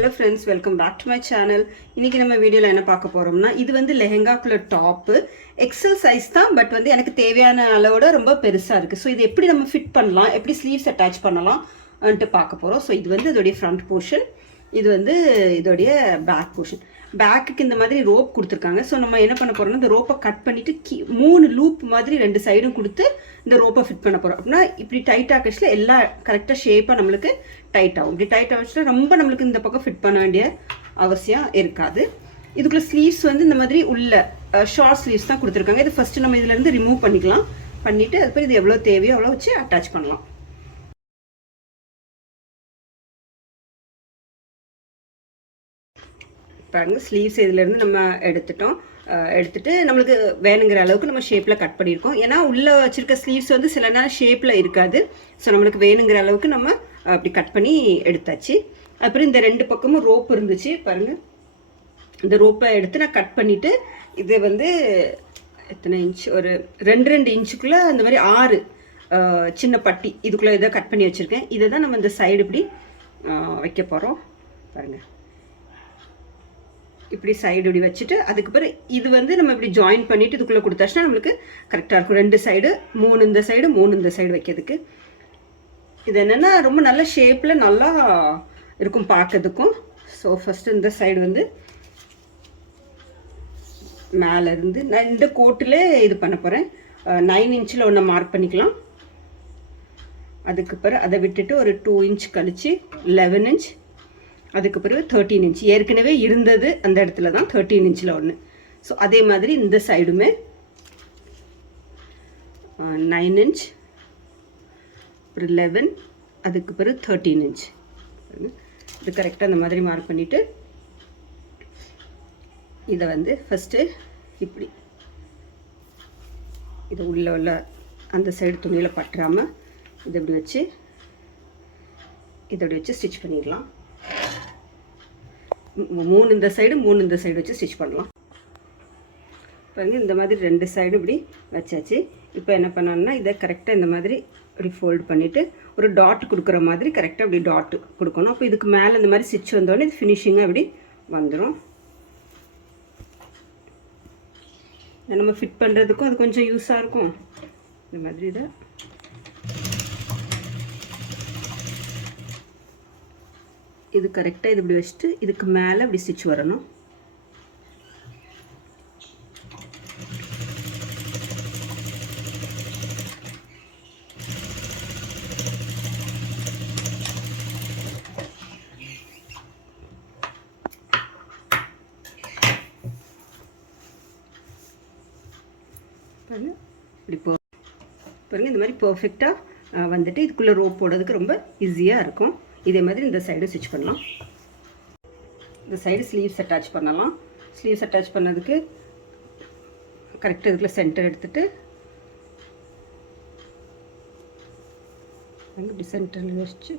Hello friends welcome back to my channel இன்றைக்கி நம்ம வீடியோவில் என்ன பார்க்க போகிறோம்னா இது வந்து லெஹெங்காக்குள்ள டாப்பு எக்ஸல் சைஸ் தான் பட் வந்து எனக்கு தேவையான அளவோட ரொம்ப பெருசாக இருக்குது ஸோ இது எப்படி நம்ம ஃபிட் பண்ணலாம் எப்படி ஸ்லீவ்ஸ் அட்டாச் பண்ணலாம்ன்ட்டு பார்க்க போகிறோம் ஸோ இது வந்து இதோடைய ஃப்ரண்ட் போர்ஷன் இது வந்து இதோடைய பேக் போர்ஷன் பேக்குக்கு இந்த மாதிரி ரோப் கொடுத்துருக்காங்க. ஸோ நம்ம என்ன பண்ண போகிறோம்னா இந்த ரோப்பை கட் பண்ணிவிட்டு கீ மூணு லூப் மாதிரி ரெண்டு சைடும் கொடுத்து இந்த ரோப்பை ஃபிட் பண்ண போகிறோம் அப்படின்னா இப்படி டைட் ஆக்கச்சில் எல்லா கரெக்டாக ஷேப்பாக நம்மளுக்கு டைட் ஆகும். இப்படி டைட் ஆகச்சுன்னா ரொம்ப நம்மளுக்கு இந்த பக்கம் ஃபிட் பண்ண வேண்டிய அவசியம் இருக்காது. இதுக்குள்ள ஸ்லீவ்ஸ் வந்து இந்த மாதிரி உள்ள ஷார்ட் ஸ்லீவ்ஸ் தான் கொடுத்துருக்காங்க. இது ஃபஸ்ட்டு நம்ம இதுலேருந்து ரிமூவ் பண்ணிக்கலாம். பண்ணிவிட்டு அதுக்கப்புறம் இது எவ்வளோ தேவையோ அவ்வளோ வச்சு அட்டாச் பண்ணலாம். பாருங்கள் ஸ்லீவ்ஸ் இதுலேருந்து நம்ம எடுத்துட்டோம். எடுத்துகிட்டு எடுத்துட்டு நம்மளுக்கு வேணுங்கிற அளவுக்கு நம்ம ஷேப்பில் கட் பண்ணியிருக்கோம். ஏன்னா உள்ளே வச்சுருக்க ஸ்லீவ்ஸ் வந்து சில நேரம் ஷேப்பில் இருக்காது. ஸோ நம்மளுக்கு வேணுங்கிற அளவுக்கு நம்ம அப்படி கட் பண்ணி எடுத்தாச்சு. அப்புறம் இந்த ரெண்டு பக்கமும் ரோப் இருந்துச்சு பாருங்கள் இந்த ரோப்பை எடுத்து நான் கட் பண்ணிவிட்டு இது வந்து எத்தனை இன்ச் ஒரு ரெண்டு ரெண்டு இன்ச்சுக்குள்ளே அந்த மாதிரி ஆறு சின்ன பட்டி இதுக்குள்ளே இதை கட் பண்ணி வச்சுருக்கேன். இதை தான் நம்ம இந்த சைடு இப்படி வைக்க போகிறோம் பாருங்கள் இப்படி சைடு இப்படி வச்சுட்டு அதுக்கு பிறகு இது வந்து நம்ம இப்படி ஜாயின் பண்ணிட்டு இதுக்குள்ளே கொடுத்தாச்சுன்னா நம்மளுக்கு கரெக்டாக இருக்கும். ரெண்டு சைடு மூணு இந்த சைடு மூணு இந்த சைடு வைக்கிறதுக்கு. இது என்னென்னா ரொம்ப நல்ல ஷேப்பில் நல்லா இருக்கும் பார்க்கறதுக்கும். ஸோ ஃபஸ்ட்டு இந்த சைடு வந்து மேலே இருந்து நான் இந்த கோட்டில் இது பண்ண போகிறேன் நைன் இன்ச்சில் ஒன்று மார்க் பண்ணிக்கலாம். அதுக்கு பிறகு அதை விட்டுட்டு ஒரு டூ இன்ச் கழிச்சு லெவன் இன்ச் அதுக்கு பிறகு தேர்ட்டின் இன்ச் ஏற்கனவே இருந்தது அந்த இடத்துல தான் தேர்ட்டின் இன்ச்சில் ஒன்று ஸோ அதே மாதிரி இந்த சைடுமே நைன் இன்ச் அப்புறம் லெவன் அதுக்கு பிறகு தேர்ட்டீன் இன்ச் இது கரெக்டாக அந்த மாதிரி மார்க் பண்ணிவிட்டு இதை வந்து ஃபஸ்ட்டு இப்படி இது உள்ள உள்ள அந்த சைடு துணியில் பற்றாமல் இதை இப்படி வச்சு இதோட வச்சு ஸ்டிச் பண்ணிடலாம். மூணு இந்த சைடு மூணு இந்த சைடு வச்சு ஸ்டிச் பண்ணலாம். பாருங்க இந்த மாதிரி ரெண்டு சைடு இப்படி வச்சாச்சு. இப்போ என்ன பண்ணணும்னா இதை கரெக்டாக இந்த மாதிரி இப்படி ஃபோல்ட் பண்ணிவிட்டு ஒரு டாட் கொடுக்குற மாதிரி கரெக்டாக இப்படி டாட் கொடுக்கணும். அப்போ இதுக்கு மேலே இந்த மாதிரி ஸ்டிச் வந்தோடனே இது ஃபினிஷிங்காக இப்படி வந்துடும் நம்ம ஃபிட் பண்ணுறதுக்கும் அது கொஞ்சம் யூஸாக இருக்கும். இந்த மாதிரி இதை இது கரெக்டாக இது இப்படி வச்சுட்டு இதுக்கு மேலே இப்படி ஸ்டிச் வரணும். பாருங்க இப்படி போ இந்த மாதிரி பர்ஃபெக்டாக வந்துட்டு இதுக்குள்ளே ரோப் போடுறதுக்கு ரொம்ப ஈஸியாக இருக்கும். இதே மாதிரி இந்த சைடு ஸ்டிச் பண்ணலாம். இந்த சைடு ஸ்லீவ்ஸ் அட்டாச் பண்ணலாம். ஸ்லீவ்ஸ் அட்டாச் பண்ணதுக்கு கரெக்டாக இதுக்குள்ள சென்டர் எடுத்துகிட்டு இப்படி சென்டரில் வச்சு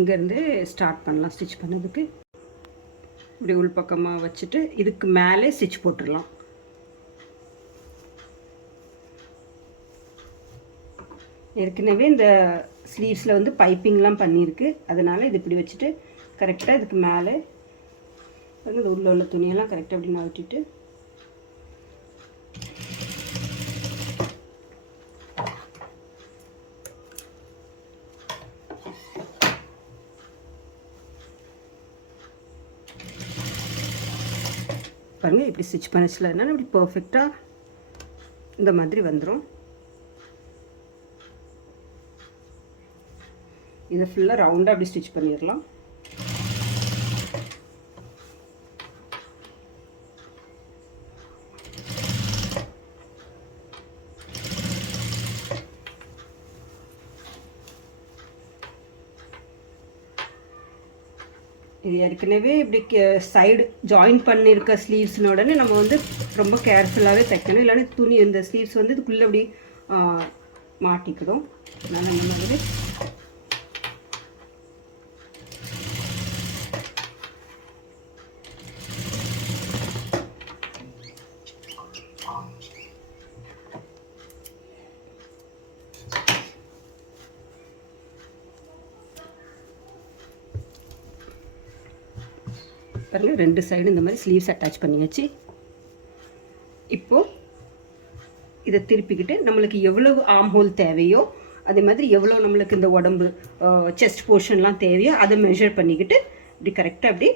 இங்கேருந்து ஸ்டார்ட் பண்ணலாம். ஸ்டிச் பண்ணதுக்கு. இப்படி உள்பக்கமாக வச்சுட்டு இதுக்கு மேலே ஸ்டிச் போட்டுடலாம். ஏற்கனவே இந்த ஸ்லீவ்ஸில் வந்து பைப்பிங்லாம் பண்ணியிருக்கு. அதனால் இது இப்படி வச்சுட்டு கரெக்டாக இதுக்கு மேலே இந்த உள்ளே உள்ள உள்ள துணியெல்லாம் கரெக்டாக இப்படி நகட்டிட்டு பாருங்கள் இப்படி ஸ்டிச் பண்ணச்சில் இப்படி பர்ஃபெக்டாக இந்த மாதிரி வந்துடும் இதை ஃபுல்லாக ரவுண்டாக அப்படி ஸ்டிச் பண்ணிடலாம். இது ஏற்கனவே இப்படி சைடு ஜாயின் பண்ணியிருக்க ஸ்லீவ்ஸ்ன உடனே நம்ம வந்து ரொம்ப கேர்ஃபுல்லாகவே தைக்கணும். இல்லைன்னா துணி இந்த ஸ்லீவ்ஸ் வந்து இதுக்குள்ளே அப்படி மாட்டிக்கிடும். அதனால் இந்த மாதிரி பாருங்கள் ரெண்டு சைடு இந்த மாதிரி ஸ்லீவ்ஸ் அட்டாச் பண்ணியாச்சு. இப்போது இதை திருப்பிக்கிட்டு நம்மளுக்கு எவ்வளவு ஆம் ஹோல் தேவையோ அதே மாதிரி எவ்வளோ நம்மளுக்கு இந்த உடம்பு செஸ்ட் போர்ஷன்லாம் தேவையோ அதை மெஷர் பண்ணிக்கிட்டு இப்படி கரெக்டாக அப்படி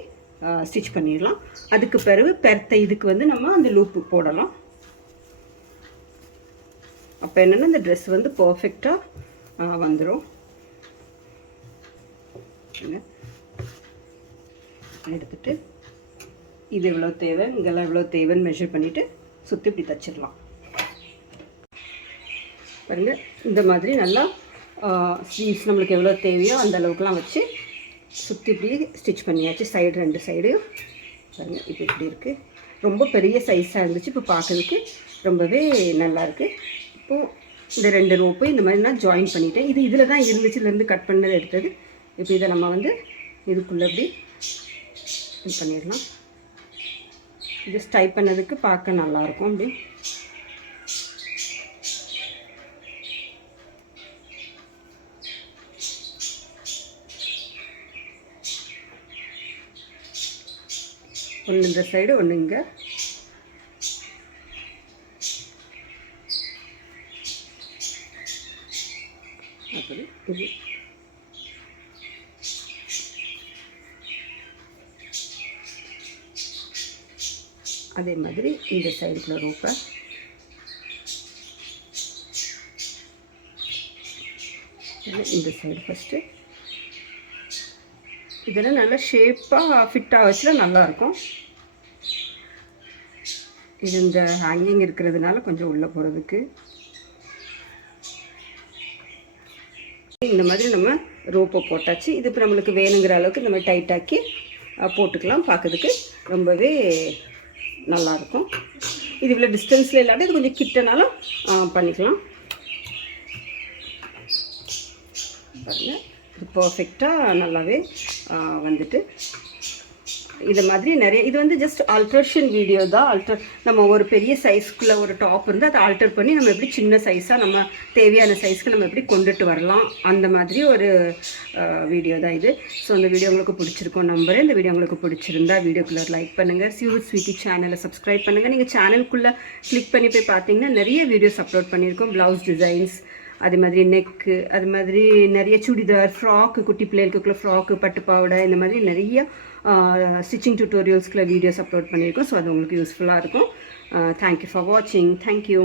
ஸ்டிச் பண்ணிடலாம். அதுக்கு பிறகு பெருத்த இதுக்கு வந்து நம்ம அந்த லூப்பு போடலாம். அப்போ என்னென்னா இந்த ட்ரெஸ் வந்து பர்ஃபெக்டாக வந்துடும் எடுத்துட்டு இது எவ்வளோ தேவை இங்கெல்லாம் எவ்வளோ தேவைன்னு மெஷர் பண்ணிவிட்டு சுற்றி இப்படி தைச்சிடலாம். பாருங்கள் இந்த மாதிரி நல்லா ஸ்லீவ்ஸ் நம்மளுக்கு எவ்வளோ தேவையோ அந்த அளவுக்குலாம் வச்சு சுற்றி இப்படி ஸ்டிச் பண்ணியாச்சு சைடு ரெண்டு சைடையும் பாருங்கள் இப்போ இப்படி இருக்குது ரொம்ப பெரிய சைஸாக இருந்துச்சு இப்போ பார்க்கறதுக்கு ரொம்பவே நல்லாயிருக்கு இப்போது இந்த ரெண்டு ரோப்பை இந்த மாதிரி நான் ஜாயின் பண்ணிட்டேன். இது இதில் தான் இருந்துச்சு இதுலேருந்து கட் பண்ணது எடுத்தது. இப்போ இதை நம்ம வந்து இதுக்குள்ளே இப்படி இது பண்ணிடலாம். ஜஸ்ட் டைப் பண்ணதுக்கு பார்க்க நல்லாயிருக்கும் அப்படி. ஒன்று இந்த சைடு ஒன்று இங்கே அப்படி இது அதே மாதிரி இந்த சைடுக்குள்ள ரூப்பை இந்த சைடு ஃபஸ்ட்டு இதெல்லாம் நல்லா ஷேப்பாக ஃபிட்டாக வச்சுனா நல்லாயிருக்கும் இது இந்த ஹேங்கிங் இருக்கிறதுனால கொஞ்சம் உள்ளே போகிறதுக்கு இந்த மாதிரி நம்ம ரோப்பை போட்டாச்சு. இது இப்போ நம்மளுக்கு வேணுங்கிற அளவுக்கு இந்த மாதிரி டைட்டாக்கி போட்டுக்கலாம். பார்க்கறதுக்கு ரொம்பவே நல்லாயிருக்கும். இது இவ்வளோ டிஸ்டன்ஸில் இல்லாட்டி இது கொஞ்சம் கிட்டனாலும் பண்ணிக்கலாம். பாருங்கள் இது பர்ஃபெக்டாக நல்லாவே வந்துட்டு இது மாதிரி நிறைய இது வந்து ஜஸ்ட் ஆல்ட்ரேஷன் வீடியோ தான். ஆல்டர் நம்ம ஒரு பெரிய சைஸ்க்குள்ளே ஒரு டாப் இருந்து அதை ஆல்டர் பண்ணி நம்ம எப்படி சின்ன சைஸாக நம்ம தேவையான சைஸ்க்கு நம்ம எப்படி கொண்டுட்டு வரலாம். அந்த மாதிரி ஒரு வீடியோ தான் இது. ஸோ அந்த வீடியோ உங்களுக்கு பிடிச்சிருக்கும் நம்புறேன். இந்த வீடியோ உங்களுக்கு பிடிச்சிருந்தா வீடியோக்குள்ளே லைக் பண்ணுங்கள் சியூர் ஸ்வீட்டி சேனலை சப்ஸ்கிரைப் பண்ணுங்கள் நீங்கள் சேனலுக்குள்ளே கிளிக் பண்ணி போய் பார்த்தீங்கன்னா நிறைய வீடியோஸ் அப்லோட் பண்ணியிருக்கோம். ப்ளவுஸ் டிசைன்ஸ் அதே மாதிரி நெக்கு அது மாதிரி நிறைய சுடிதார் ஃப்ராக்கு குட்டி பிள்ளைகளுக்குள்ள ஃப்ராக்கு பட்டு பாவாடை இந்த மாதிரி நிறைய ஸ்டிச்சிங் டியூட்டோரியல்ஸ்க்குள்ள வீடியோஸ் அப்லோட் பண்ணியிருக்கோம். ஸோ அது உங்களுக்கு யூஸ்ஃபுல்லாக இருக்கும். தேங்க்யூ ஃபார் வாட்சிங் தேங்க்யூ